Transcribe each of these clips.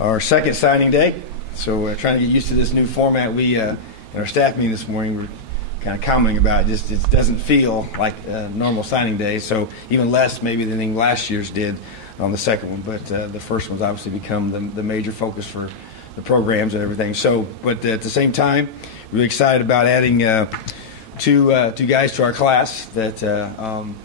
our second signing day. So we're trying to get used to this new format. We in our staff meeting this morning, we're kind of commenting about it. It doesn't feel like a normal signing day, so even less maybe than last year's did on the second one. But the first one's obviously become the major focus for the programs and everything. So, but at the same time, really excited about adding two guys to our class that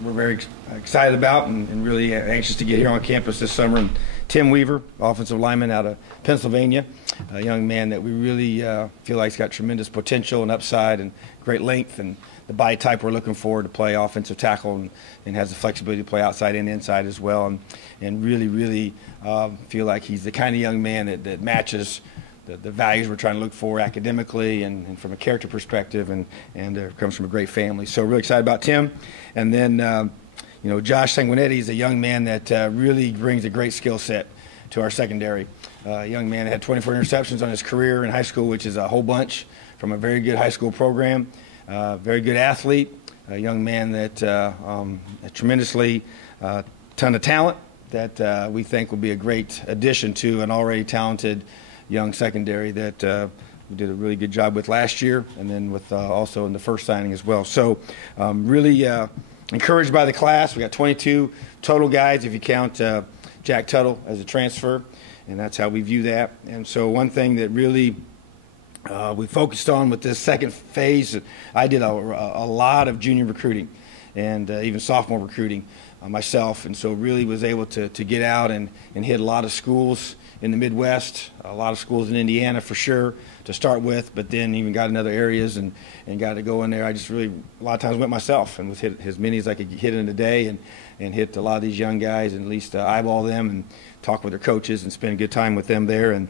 we're very excited about and really anxious to get here on campus this summer. And Tim Weaver, offensive lineman out of Pennsylvania, a young man that we really feel like he's got tremendous potential and upside and great length and the body type we're looking for to play offensive tackle and has the flexibility to play outside and inside as well. And really feel like he's the kind of young man that matches the values we're trying to look for academically and from a character perspective, and comes from a great family. So really excited about Tim. And then, Josh Sanguinetti is a young man that really brings a great skill set to our secondary. A young man that had 24 interceptions on his career in high school, which is a whole bunch from a very good high school program. Very good athlete, a young man that a tremendously ton of talent that we think will be a great addition to an already talented young secondary that we did a really good job with last year, and then with also in the first signing as well. So really encouraged by the class. We got 22 total guys if you count Jack Tuttle as a transfer, and that's how we view that. And so one thing that really we focused on with this second phase, I did a lot of junior recruiting and even sophomore recruiting myself, and so really was able to get out and hit a lot of schools in the Midwest, a lot of schools in Indiana for sure to start with, but then even got in other areas and got to go in there. I just really a lot of times went myself and was hit as many as I could hit in a day and hit a lot of these young guys and at least eyeball them and talk with their coaches and spend a good time with them there, and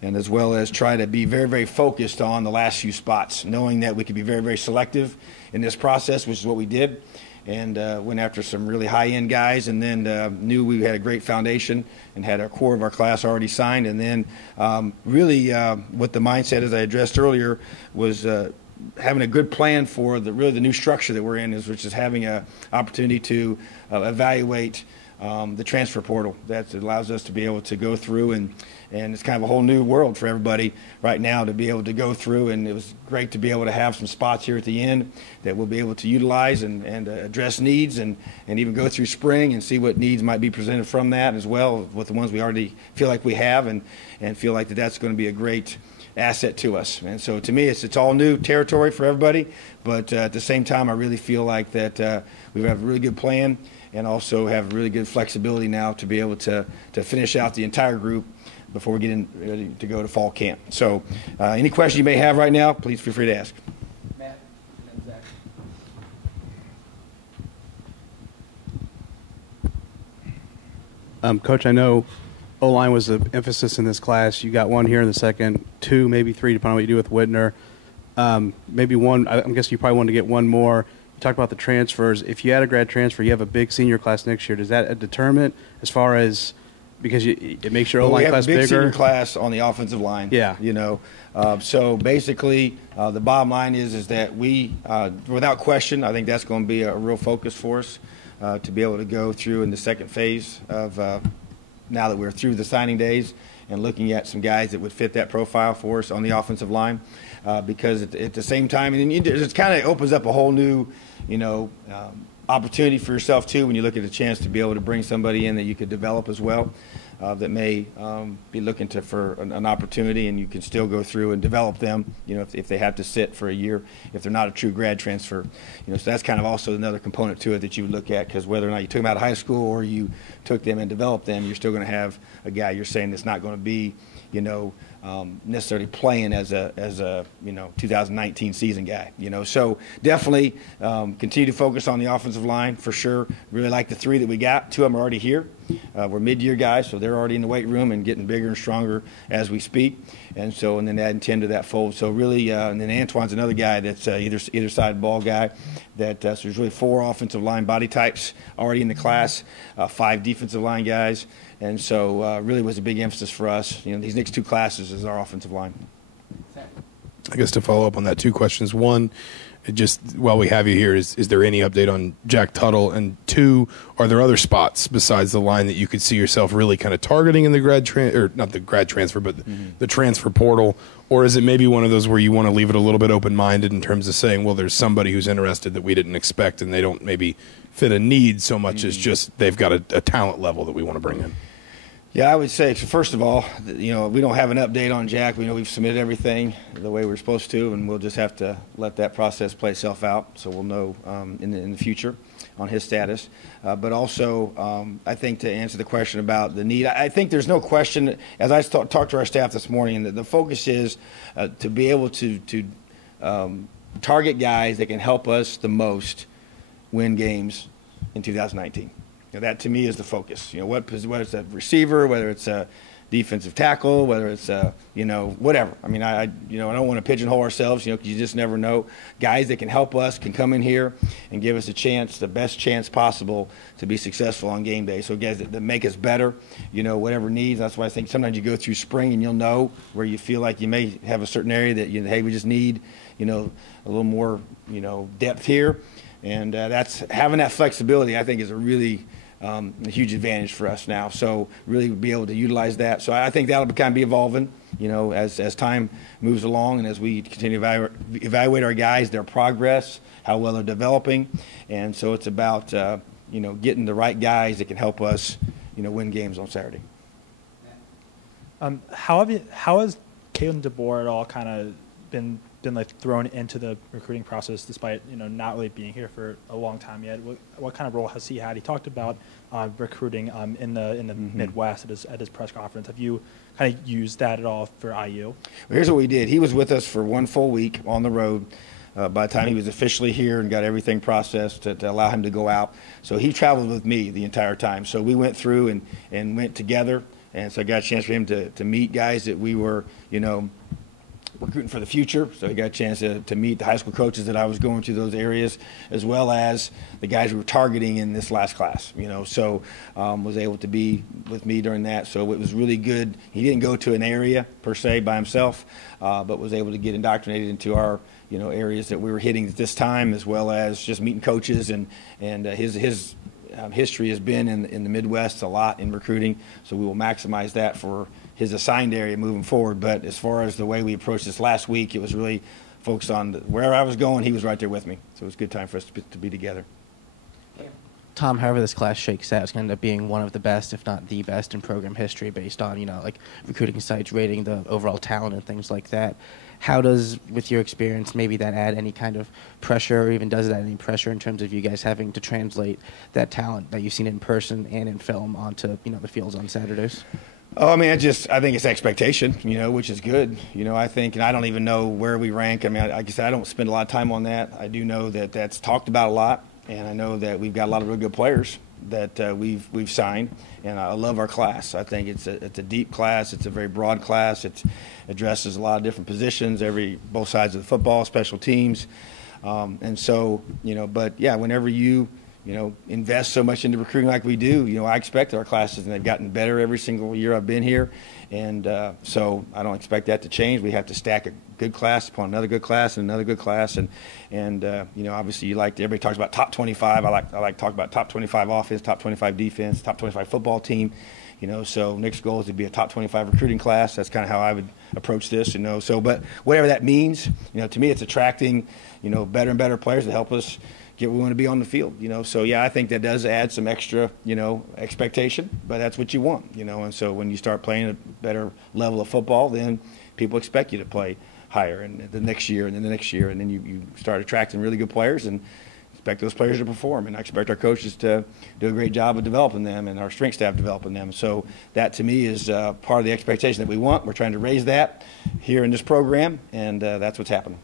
as well as try to be very, very focused on the last few spots, knowing that we could be very, very selective in this process, which is what we did, and went after some really high-end guys, and then knew we had a great foundation and had our core of our class already signed. And then really what the mindset, as I addressed earlier, was having a good plan for the new structure that we're in, which is having an opportunity to evaluate the transfer portal. That allows us to be able to go through, and it's kind of a whole new world for everybody right now to be able to go through, and it was great to be able to have some spots here at the end that we'll be able to utilize and address needs and even go through spring and see what needs might be presented from that, as well with the ones we already feel like we have and feel like that's going to be a great asset to us. And so to me it's all new territory for everybody, but at the same time I really feel like that we have a really good plan and also have really good flexibility now to be able to finish out the entire group before we get ready to go to fall camp. So any questions you may have right now, please feel free to ask. Matt, and then Zach. Coach, I know O-line was the emphasis in this class. You got one here in the second, two, maybe three, depending on what you do with Whitner. Maybe one, I'm guessing you probably want to get one more. You talked about the transfers. If you had a grad transfer, you have a big senior class next year. Does that a determinant as far as because it makes your O-line class bigger? We have a big senior class on the offensive line. Yeah. So basically the bottom line is that we, without question, I think that's going to be a real focus for us to be able to go through in the second phase of now that we're through the signing days and looking at some guys that would fit that profile for us on the offensive line. Because at the same time, and it kind of opens up a whole new, opportunity for yourself too when you look at a chance to be able to bring somebody in that you could develop as well, that may be looking for an opportunity, and you can still go through and develop them, if they have to sit for a year, if they're not a true grad transfer. So that's kind of also another component to it that you would look at, because whether or not you took them out of high school or you took them and developed them, you're still going to have a guy you're saying that's not going to be, necessarily playing as a 2019 season guy. So definitely continue to focus on the offensive line for sure. Really like the three that we got. Two of them are already here. We're mid-year guys, so they're already in the weight room and getting bigger and stronger as we speak. And then adding 10 to that fold. So really, and then Antoine's another guy that's either side ball guy. So there's really 4 offensive line body types already in the class, 5 defensive line guys. And so really was a big emphasis for us. These next 2 classes is our offensive line. I guess to follow up on that, 2 questions. One, just while we have you here, is there any update on Jack Tuttle? And 2, are there other spots besides the line that you could see yourself really kind of targeting in the not the grad transfer, but the transfer portal? Or is it maybe one of those where you want to leave it a little bit open-minded in terms of saying, well, there's somebody who's interested that we didn't expect, and they don't maybe fit a need so much as just they've got a talent level that we want to bring in? Yeah, I would say, so first of all, we don't have an update on Jack. We know we've submitted everything the way we're supposed to, and we'll just have to let that process play itself out. So we'll know in the future on his status. But also, I think to answer the question about the need, I think there's no question, as I talked to our staff this morning, that the focus is to be able to target guys that can help us the most win games in 2019. That to me is the focus. Whether it's a receiver, whether it's a defensive tackle, whether it's whatever. I mean, I don't want to pigeonhole ourselves. Because you just never know. Guys that can help us can come in here and give us a chance, the best chance possible to be successful on game day. So guys that make us better. Whatever needs. That's why I think sometimes you go through spring and you'll know where you feel like you may have a certain area that hey, we just need a little more depth here, and that's having that flexibility. I think is a really a huge advantage for us now. So really be able to utilize that. So I think that'll kind of be evolving, as time moves along and as we continue to evaluate our guys, their progress, how well they're developing. And so it's about, getting the right guys that can help us, win games on Saturday. How has Kalen DeBoer at all kind of been like thrown into the recruiting process, despite not really being here for a long time yet? What kind of role has he had? He talked about recruiting in the Midwest at his press conference. Have you kind of used that at all for IU? Well, here's what we did. He was with us for 1 full week on the road. By the time he was officially here and got everything processed to allow him to go out, so he traveled with me the entire time. So we went through and went together, and so I got a chance for him to meet guys that we were recruiting for the future. So he got a chance to meet the high school coaches that I was going to those areas, as well as the guys we were targeting in this last class, so was able to be with me during that. So it was really good. He didn't go to an area per se by himself, but was able to get indoctrinated into our areas that we were hitting at this time, as well as just meeting coaches, and his history has been in the Midwest a lot in recruiting, so we will maximize that for his assigned area moving forward. But as far as the way we approached this last week, it was really focused on wherever I was going, he was right there with me. So it was a good time for us to be together. Tom, however this class shakes out, it's going to end up being one of the best, if not the best, in program history based on, like recruiting sites rating the overall talent and things like that. How does, with your experience, maybe that add any kind of pressure, or even does it add any pressure in terms of you guys having to translate that talent that you've seen in person and in film onto, the fields on Saturdays? Oh, I mean, I think it's expectation, which is good. I think, and I don't even know where we rank. I mean, like I said, I don't spend a lot of time on that. I do know that that's talked about a lot, and I know that we've got a lot of really good players that we've signed, and I love our class. I think it's a deep class. It's a very broad class. It addresses a lot of different positions, both sides of the football, special teams, and so But yeah, whenever you invest so much into recruiting like we do, I expect our classes, and they've gotten better every single year I've been here. And so I don't expect that to change. We have to stack a good class upon another good class and another good class. And obviously everybody talks about top 25. I like to talk about top 25 offense, top 25 defense, top 25 football team. So Nick's goal is to be a top 25 recruiting class. That's kind of how I would approach this, So, but whatever that means, to me it's attracting, better and better players to help us get where we want to be on the field, So, yeah, I think that does add some extra, expectation, but that's what you want, And so when you start playing a better level of football, then people expect you to play higher, and the next year, and then the next year, and then you start attracting really good players and expect those players to perform. And I expect our coaches to do a great job of developing them, and our strength staff developing them. So that, to me, is part of the expectation that we want. We're trying to raise that here in this program, and that's what's happening.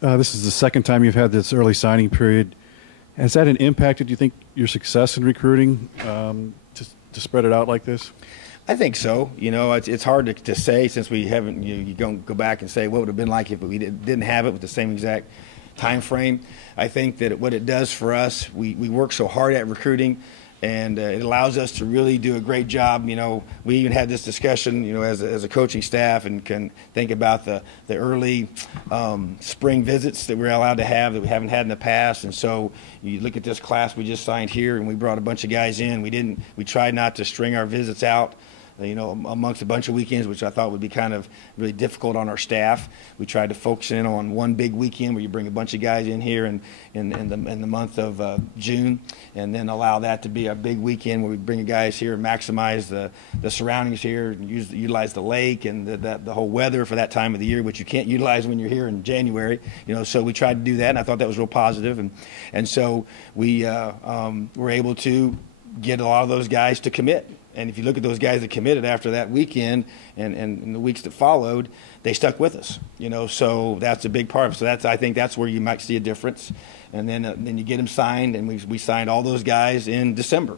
This is the second time you've had this early signing period. Has that impacted, do you think, your success in recruiting to spread it out like this? I think so. It's hard to say, since we haven't. You don't go back and say what would have been like if we didn't have it with the same exact time frame. I think that what it does for us, we work so hard at recruiting. And it allows us to really do a great job. We even had this discussion, as a coaching staff, and can think about the early spring visits that we're allowed to have that we haven't had in the past. And so you look at this class we just signed here, and we brought a bunch of guys in. We tried not to string our visits out, amongst a bunch of weekends, which I thought would be kind of really difficult on our staff. We tried to focus in on one big weekend where you bring a bunch of guys in here in the month of June, and then allow that to be a big weekend where we bring guys here and maximize the surroundings here and utilize the lake and the whole weather for that time of the year, which you can't utilize when you're here in January. So we tried to do that, and I thought that was real positive. And so we were able to get a lot of those guys to commit. And if you look at those guys that committed after that weekend and the weeks that followed, they stuck with us. So that's a big part of it. So I think that's where you might see a difference. And then you get them signed, and we signed all those guys in December.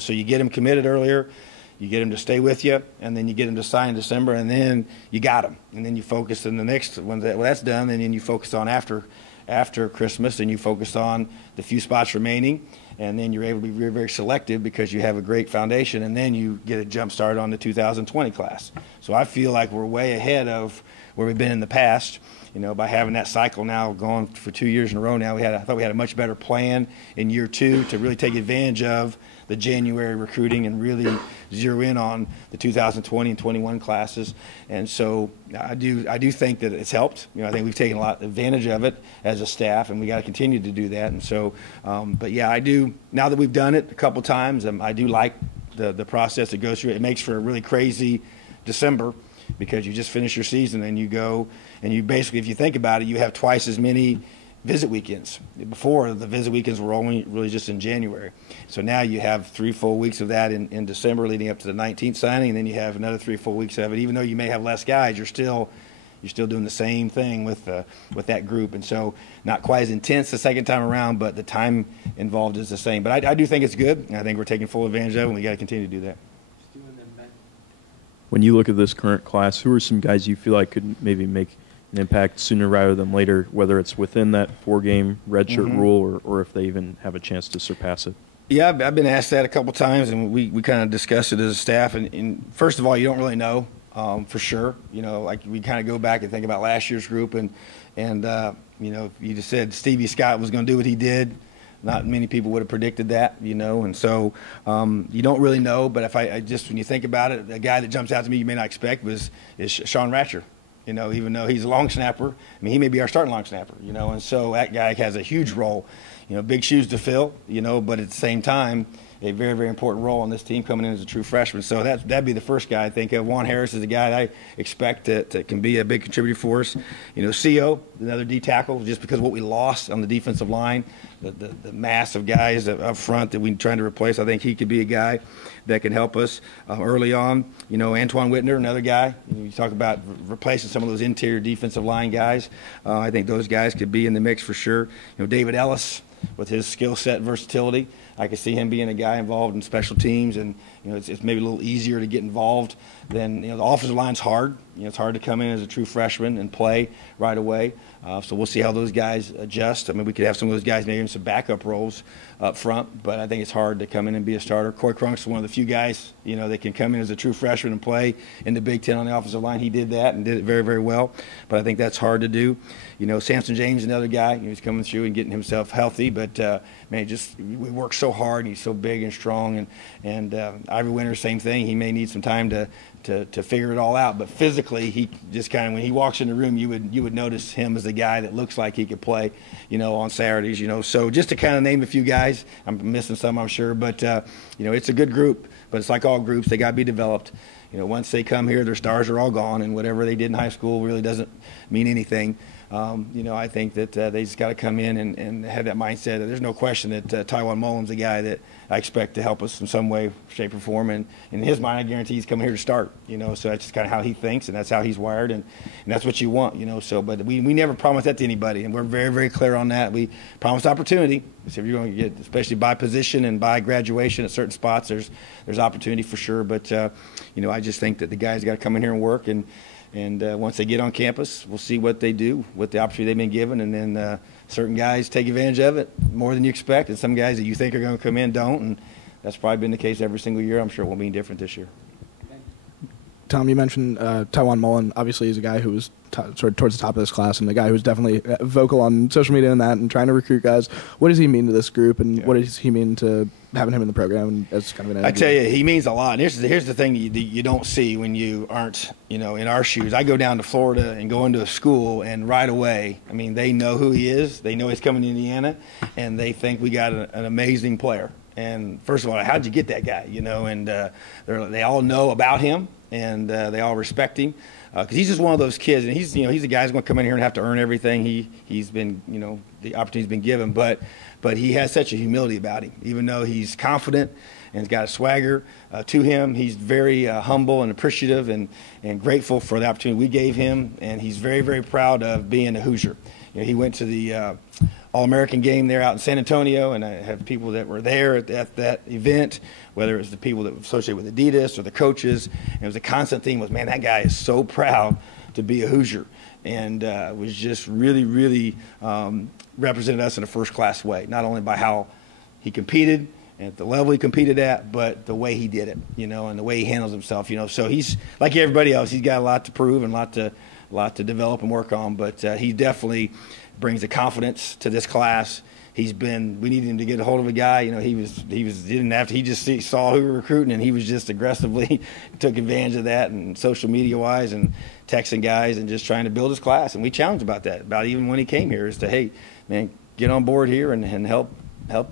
So you get them committed earlier, you get them to stay with you, and then you get them to sign in December, and then you got them. And then you focus on the next when that's done, and then you focus on after Christmas, and you focus on the few spots remaining. And then you're able to be very, very selective because you have a great foundation, and then you get a jump start on the 2020 class. So I feel like we're way ahead of where we've been in the past, by having that cycle now going for 2 years in a row now. I thought we had a much better plan in year 2 to really take advantage of the January recruiting and really zero in on the 2020 and 21 classes. And so I do think that it's helped. I think we've taken a lot of advantage of it as a staff, and we got to continue to do that. And so, but yeah, I do. Now that we've done it a couple times, I do like the process that goes through it. It makes for a really crazy December because you just finish your season and you go and you basically, if you think about it, you have twice as many visit weekends. Before, the visit weekends were only really just in January. So now you have 3 full weeks of that in December leading up to the 19th signing, and then you have another 3 full weeks of it. Even though you may have less guys, you're still doing the same thing with that group. And so not quite as intense the second time around, but the time involved is the same. But I do think it's good, and I think we're taking full advantage of it, and we got to continue to do that. When you look at this current class, who are some guys you feel like could maybe make an impact sooner rather than later, whether it's within that 4-game redshirt rule or if they even have a chance to surpass it? Yeah, I've been asked that a couple times, and we kind of discussed it as a staff. And first of all, you don't really know for sure. Like we kind of go back and think about last year's group, and you just said Stevie Scott was going to do what he did. Not many people would have predicted that, and so you don't really know. But if I just when you think about it, a guy that jumps out to me you may not expect is Sean Ratcher. Even though he's a long snapper, he may be our starting long snapper, and so that guy has a huge role, big shoes to fill, but at the same time, a very, very important role on this team coming in as a true freshman. So that'd be the first guy I think of. Juan Harris is a guy that I expect to can be a big contributor for us. CO, another D tackle, just because of what we lost on the defensive line, the mass of guys up front that we're trying to replace. I think he could be a guy that can help us early on. Antoine Whitner, another guy. You talk about replacing some of those interior defensive line guys. I think those guys could be in the mix for sure. David Ellis, with his skill set and versatility, I could see him being a guy involved in special teams, and it's maybe a little easier to get involved than the offensive line's hard. It's hard to come in as a true freshman and play right away. So we'll see how those guys adjust. We could have some of those guys maybe in some backup roles up front, but I think it's hard to come in and be a starter. Coy Crunk's one of the few guys, that can come in as a true freshman and play in the Big Ten on the offensive line. He did that and did it very, very well, but I think that's hard to do. Samson James, another guy, he's coming through and getting himself healthy, but we work so hard, and he's so big and strong, and Ivory Winter, same thing. He may need some time to figure it all out, but physically, he just kind of, when he walks in the room, you would notice him as a guy that looks like he could play, on Saturdays, So just to kind of name a few guys, I'm missing some, I'm sure, but it's a good group. But it's like all groups, they got to be developed. Once they come here, their stars are all gone, and whatever they did in high school really doesn't mean anything. I think that they just got to come in and have that mindset. There's no question that Tywon Mullen's a guy that I expect to help us in some way, shape, or form. And in his mind, I guarantee he's coming here to start. So that's just kind of how he thinks, and that's how he's wired, and that's what you want. So, but we never promise that to anybody, and we're very, very clear on that. We promise opportunity. So if you're going to get, especially by position and by graduation at certain spots, there's opportunity for sure. But I just think that the guys got to come in here and work, and once they get on campus, we'll see what they do, what the opportunity they've been given, and then certain guys take advantage of it more than you expect, and some guys that you think are going to come in don't, and That's probably been the case every single year. I'm sure it won't be any different this year. Tom, you mentioned Tywan Mullen. Obviously, he's a guy who was sort of towards the top of this class, and the guy who's definitely vocal on social media and that, and trying to recruit guys. What does he mean to this group, and what does he mean to having him in the program as kind of an? I tell you, he means a lot. And here's the thing you don't see when you aren't, in our shoes. I go down to Florida and go into a school, and right away, I mean, they know who he is. They know he's coming to Indiana, and they think we got an amazing player. And first of all, how'd you get that guy? And they all know about him. And they all respect him because he's just one of those kids. And he's a guy who's going to come in here and have to earn everything he's been, the opportunity's been given. But he has such a humility about him. Even though he's confident and has got a swagger to him, he's very humble and appreciative and grateful for the opportunity we gave him. And he's very, very proud of being a Hoosier. He went to the All-American game there out in San Antonio, and I have people that were there at that event, whether it was the people that were associated with Adidas or the coaches. And it was a constant theme was, man, that guy is so proud to be a Hoosier, and was just really, really represented us in a first-class way, not only by how he competed and at the level he competed at, but the way he did it, and the way he handles himself. So he's like everybody else. He's got a lot to prove and a lot to develop and work on, but he definitely brings the confidence to this class. We needed him to get a hold of a guy. He just saw who we were recruiting, and he was just aggressively took advantage of that, and social media wise, and texting guys, and just trying to build his class. And we challenged about even when he came here, is to, hey, man, get on board here and help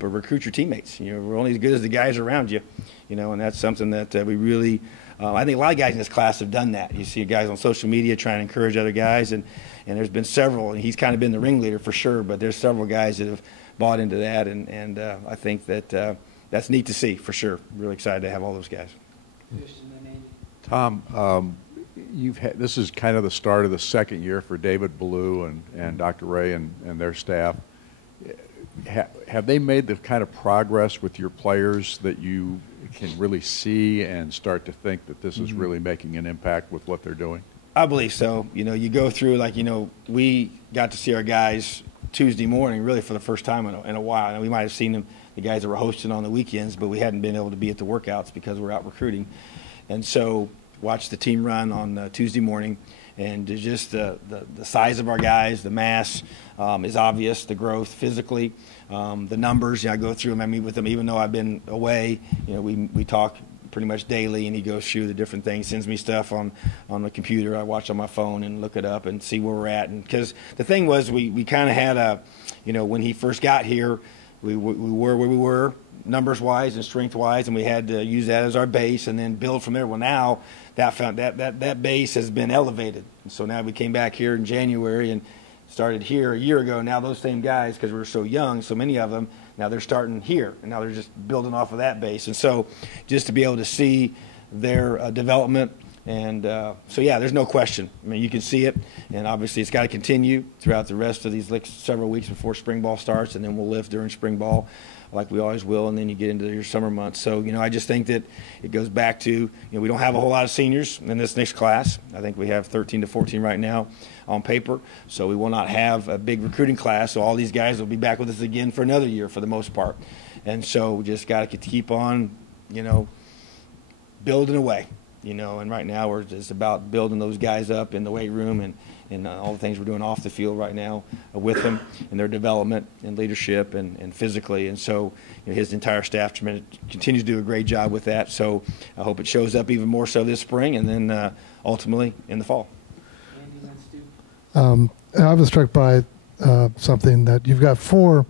recruit your teammates. We're only as good as the guys around you, and that's something that we really. I think a lot of guys in this class have done that. You see guys on social media trying to encourage other guys, and there's been several, and he's kind of been the ringleader for sure, but there's several guys that have bought into that, and I think that that's neat to see for sure. Really excited to have all those guys. Tom, this is kind of the start of the second year for David Ballou and Dr. Ray and their staff. Have they made the kind of progress with your players that you can really see and start to think that this is really making an impact with what they're doing? I believe so. You go through, we got to see our guys Tuesday morning really for the first time in a while. And we might have seen them, the guys that were hosting on the weekends, but we hadn't been able to be at the workouts because we're out recruiting. And so watched the team run on Tuesday morning, and just the size of our guys, the mass is obvious, the growth physically, the numbers. I go through them, I meet with them, even though I've been away. We talk pretty much daily, and he goes through the different things, sends me stuff on the computer. I watch on my phone and look it up and see where we're at. And because the thing was, we kind of had when he first got here, we were where we were numbers-wise and strength-wise, and we had to use that as our base and then build from there. Well, now that base has been elevated. And so now we came back here in January and started here a year ago. Now those same guys, because we were so young, so many of them, now they're starting here, and now they're just building off of that base. And so just to be able to see their development, and there's no question. I mean, you can see it, and obviously it's got to continue throughout the rest of these several weeks before spring ball starts, and then we'll lift during spring ball like we always will, and then you get into your summer months. So, I just think that it goes back to, we don't have a whole lot of seniors in this next class. I think we have 13 to 14 right now on paper, so we will not have a big recruiting class. So all these guys will be back with us again for another year for the most part. And so we just got to keep on, building away, and right now we're just about building those guys up in the weight room and all the things we're doing off the field right now with them and their development and leadership and physically. And so his entire staff continues to do a great job with that. So I hope it shows up even more so this spring and then ultimately in the fall. I was struck by something that you've got 4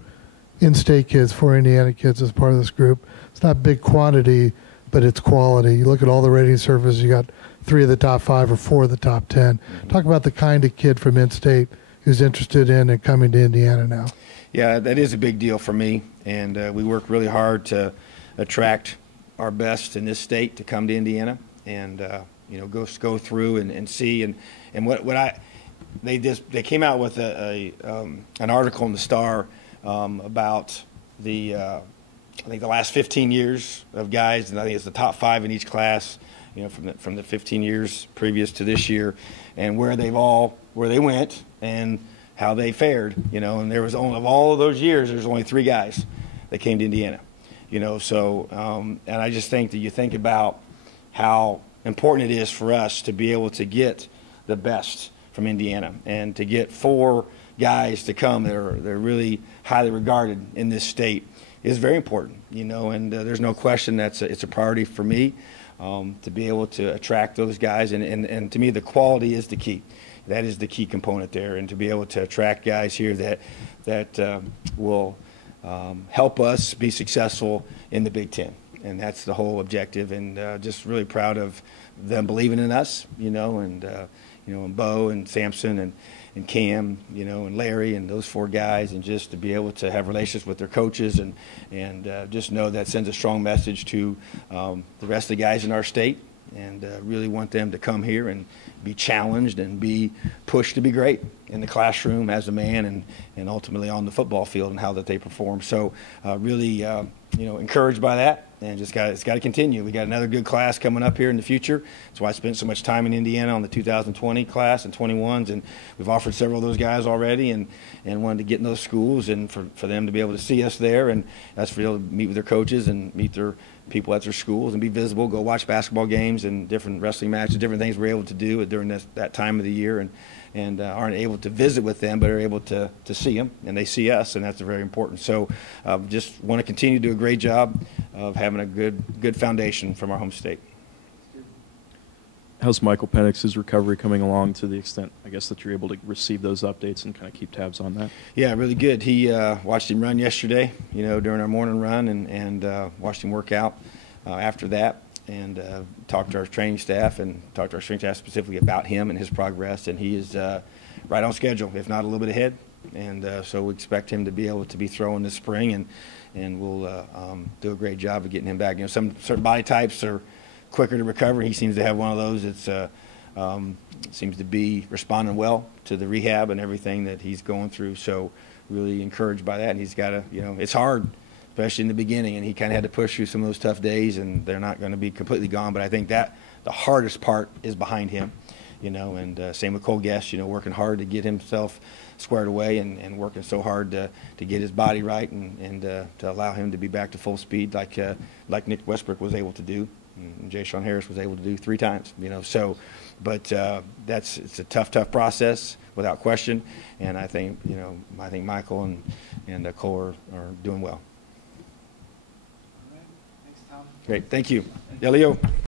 in-state kids, 4 Indiana kids as part of this group. It's not big quantity, but it's quality. You look at all the rating surveys, you got 3 of the top 5 or 4 of the top 10. Talk about the kind of kid from in-state who's interested in and coming to Indiana now. Yeah, that is a big deal for me, and we work really hard to attract our best in this state to come to Indiana and go through and see and what they came out with an article in the Star about I think the last 15 years of guys, and I think it's the top 5 in each class, from the 15 years previous to this year, and where they went and how they fared, and there was only, of all of those years, there's only 3 guys that came to Indiana. And I just think that you think about how important it is for us to be able to get the best from Indiana and to get 4 guys to come that are they're really highly regarded in this state is very important, and there's no question it's a priority for me to be able to attract those guys, and to me the quality is the key. That is the key component there, and to be able to attract guys here that will help us be successful in the Big Ten, and that's the whole objective. And just really proud of them believing in us, and Bo and Samson and Cam, and Larry and those 4 guys, and just to be able to have relationships with their coaches and just know that sends a strong message to the rest of the guys in our state, and really want them to come here and be challenged and be pushed to be great in the classroom as a man and ultimately on the football field and how that they perform. So really, encouraged by that, and it's got to continue. We got another good class coming up here in the future. That's why I spent so much time in Indiana on the 2020 class and 21s, and we've offered several of those guys already, and wanted to get in those schools and for them to be able to see us there, and that's for them to meet with their coaches and meet their people at their schools and be visible, go watch basketball games and different wrestling matches, different things we're able to do during that time of the year, and aren't able to visit with them, but are able to see them, and they see us, and that's very important. So just want to continue to do a great job of having a good foundation from our home state. How's Michael Penix's recovery coming along, to the extent, I guess, that you're able to receive those updates and kind of keep tabs on that? Yeah, really good. He watched him run yesterday, during our morning run, and watched him work out after that, and talked to our training staff and talked to our strength staff specifically about him and his progress, and he is right on schedule, if not a little bit ahead. And so we expect him to be able to be throwing this spring, and we'll do a great job of getting him back. Some certain body types are quicker to recover. He seems to have one of those. Seems to be responding well to the rehab and everything that he's going through. So really encouraged by that. And he's got to, it's hard, especially in the beginning, and he kind of had to push through some of those tough days, and they're not going to be completely gone. But I think that the hardest part is behind him, and same with Cole Guest, working hard to get himself squared away and working so hard to get his body right and to allow him to be back to full speed like Nick Westbrook was able to do. And Jay Sean Harris was able to do 3 times, So, but it's a tough process without question. And I think Michael and Cole are doing well. Thanks, Tom. Great, thank you. Elio.